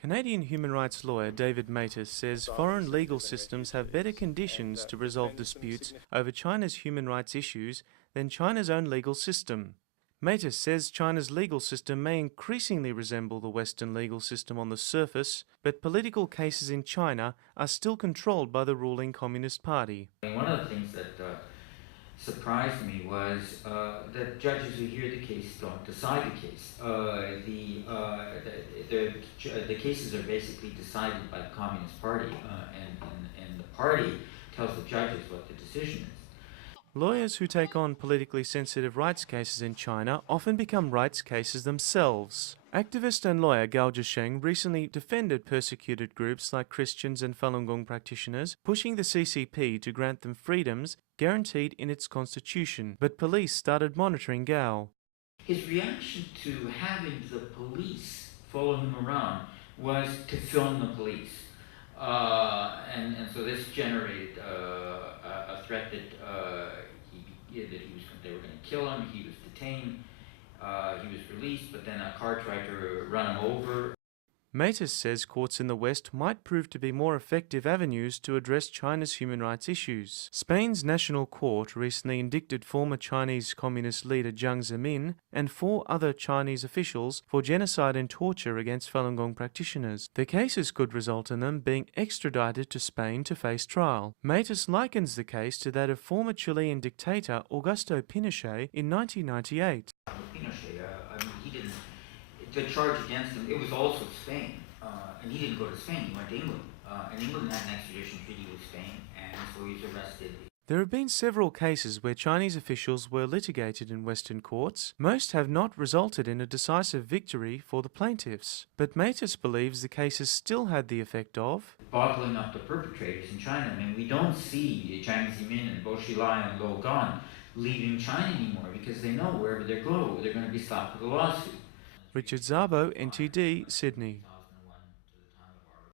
Canadian human rights lawyer David Matus says foreign legal systems have better conditions to resolve disputes over China's human rights issues than China's own legal system. Matus says China's legal system may increasingly resemble the Western legal system on the surface, but political cases in China are still controlled by the ruling Communist Party. One of the things that surprised me was that judges who hear the case don't decide the case. The cases are basically decided by the Communist Party, and the party tells the judges what the decision is. Lawyers who take on politically sensitive rights cases in China often become rights cases themselves. Activist and lawyer Gao Zhisheng recently defended persecuted groups like Christians and Falun Gong practitioners, pushing the CCP to grant them freedoms guaranteed in its constitution, but police started monitoring Gao. His reaction to having the police follow him around was to film the police. And so this generated a threat that they were going to kill him. He was detained. He was released, but then a car tried to run him over. Matus says courts in the West might prove to be more effective avenues to address China's human rights issues. Spain's National Court recently indicted former Chinese Communist leader Jiang Zemin and 4 other Chinese officials for genocide and torture against Falun Gong practitioners. The cases could result in them being extradited to Spain to face trial. Matus likens the case to that of former Chilean dictator Augusto Pinochet in 1998. The charge against him, it was also Spain, and he didn't go to Spain, he went to England, and England had an extradition treaty with Spain, and so he was arrested. There have been several cases where Chinese officials were litigated in Western courts. Most have not resulted in a decisive victory for the plaintiffs, but Matus believes the cases still had the effect of bottling up the perpetrators in China. I mean, we don't see Jiang Zemin and Bo Xilai and Luo Gan leaving China anymore because they know wherever they go, they're going to be slapped with a lawsuit. Richard Szabo, NTD, Sydney.